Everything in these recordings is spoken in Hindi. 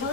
2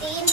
3